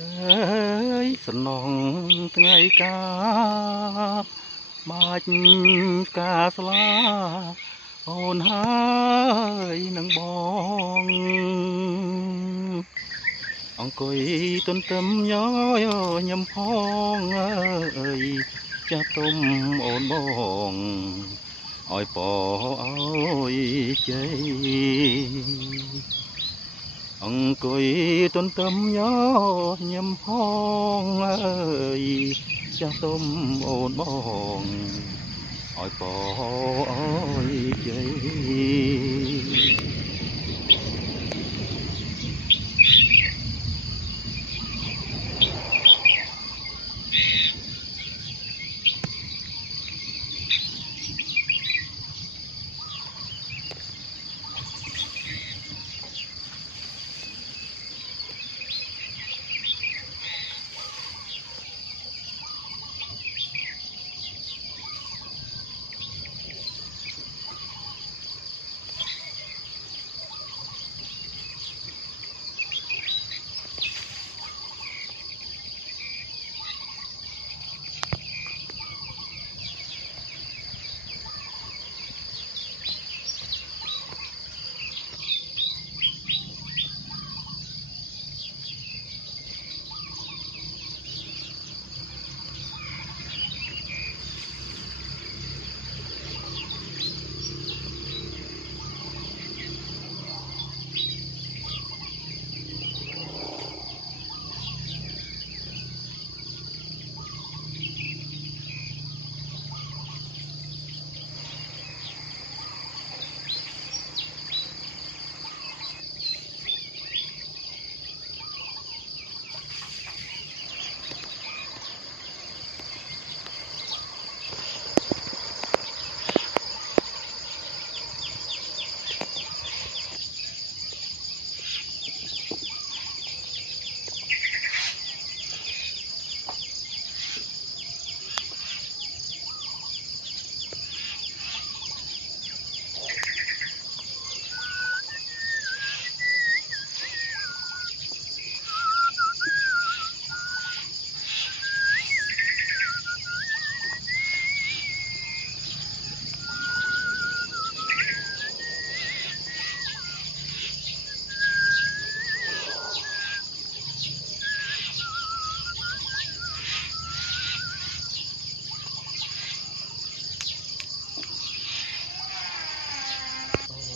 អើយសំណងថ្ងៃកាបាច់ផ្កាស្លាអូនហើយនឹងបងអង្គុយទន្ទឹមញញឹមផងអើយចាស់ទុំអូនបងឲ្យពឲ្យជ័យអង្គុយទន្ទឹមញញឹមផងអើយចាស់ទុំអូនបងឲ្យពឲ្យជ័យ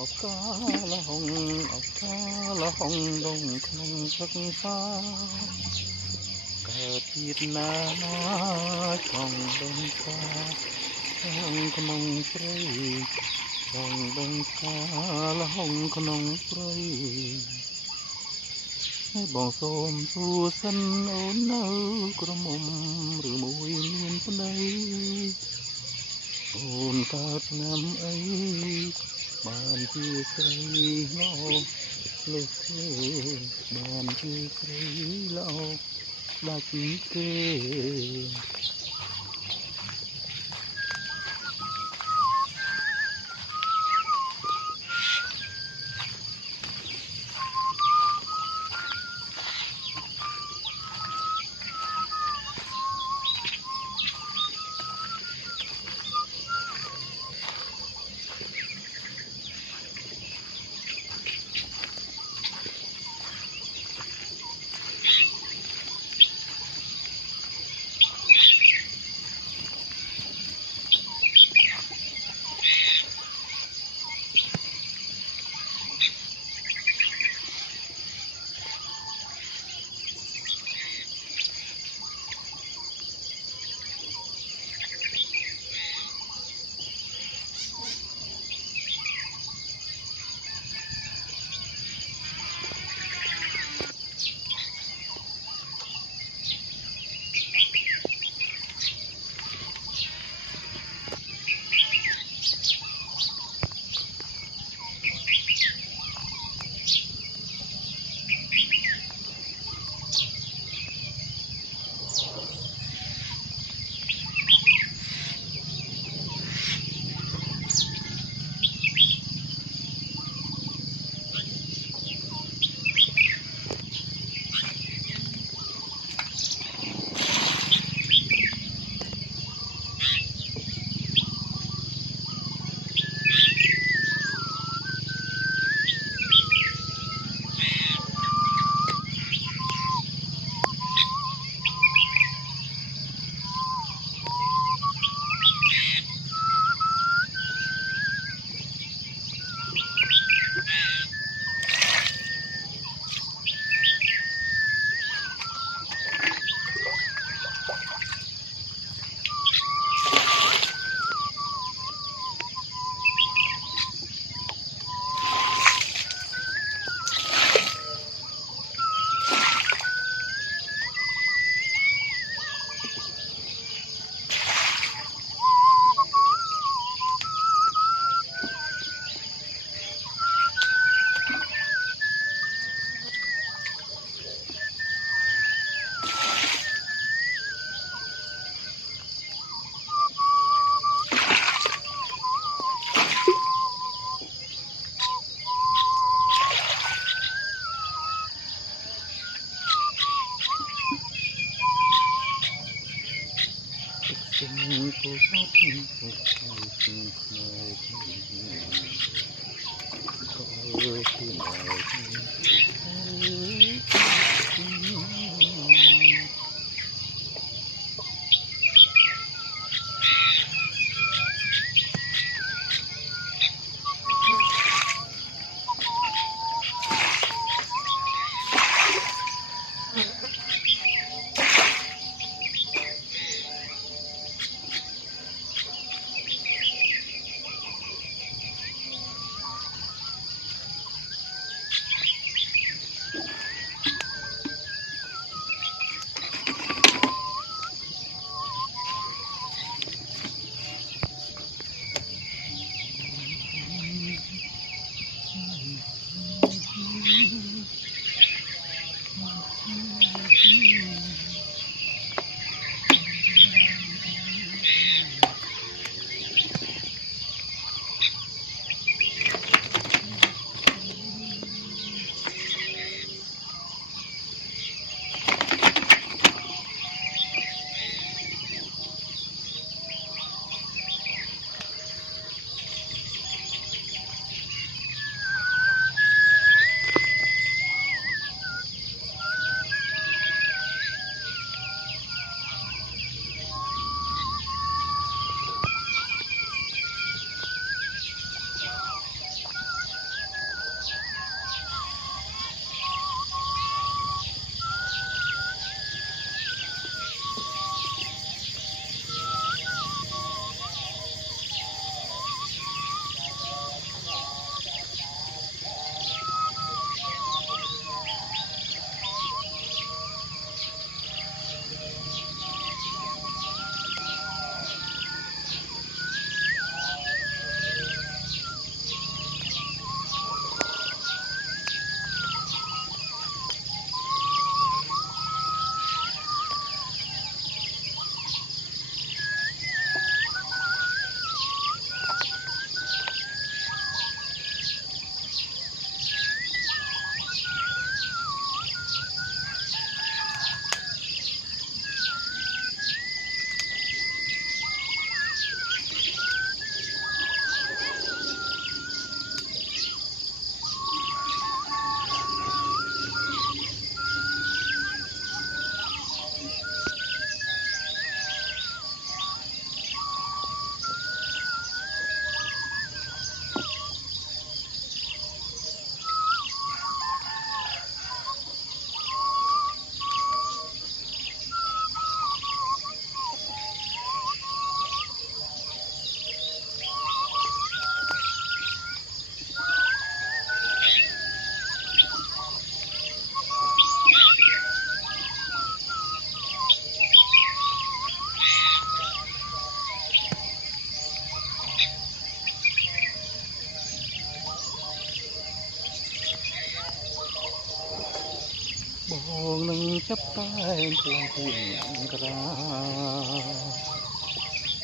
អបកាលហងអបកាលហងដងក្នុងព្រឹកផាកើតជាតិណាក្នុងដងផាក្នុងព្រៃក្នុងដងផាលហងក្នុងព្រៃให้បងសូមសួរសិនអូននៅក្រមុំឬមួយមានប្តីអូនកើតឆ្នាំអីបានជាស្រីល្អលើកធ្វើបានជាស្រីល្អដាច់គេ จึงผู้ชอบผู้ชายจึงเคยก็ที่ไหน បងនឹងចាប់តែផ្លងពួនក្រា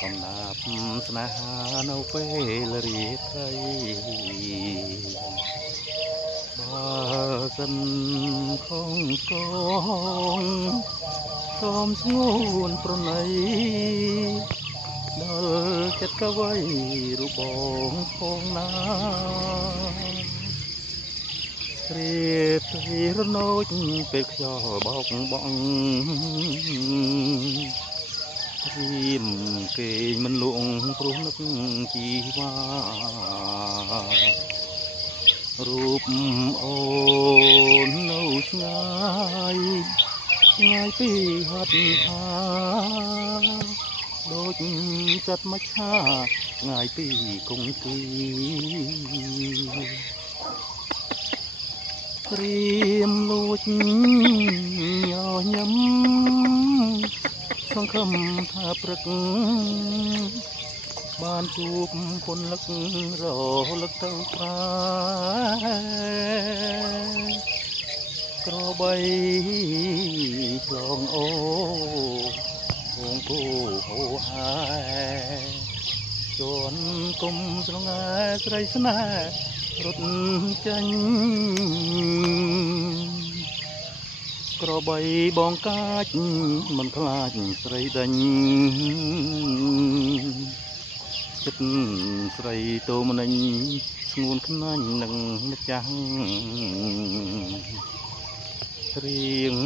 កំណាប់ស្នេហានៅពេលរាត្រីបើសិនខំកងសូមស្ងួនប្រណីដល់ចិត្តកវៃរូបបងផងណារៀបពីរនោចពេលខ្យល់បោកបង់រៀមគេមិនលងព្រោះនឹកជីវ៉ារូបអូននៅឆ្ងាយឆ្ងាយពីហត់ថាដូចសត្វមច្ឆាឆ្ងាយពីគង្គីព្រៀមលួចញញឹមសង្ឃឹមថាព្រឹកបានជួបពន្លឹករលឹកទៅក្រាក្របីឆ្លងអូហងគោហោហាជន់គុំស្រងាស្រីស្នេហ៍រត់ចេញ ក្របីបងកាចមិនខ្លាចស្រីដេញចិត្តស្រីតូមនិញស្ងួនខ្នាញ់នឹងម្ចាស់រៀង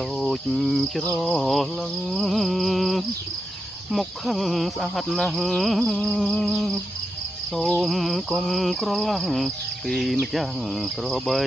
តូចច្រឡឹងមកខឹងស្អាតណាស់សូមកុំក្រឡាំងពីម្ចាំងក្របី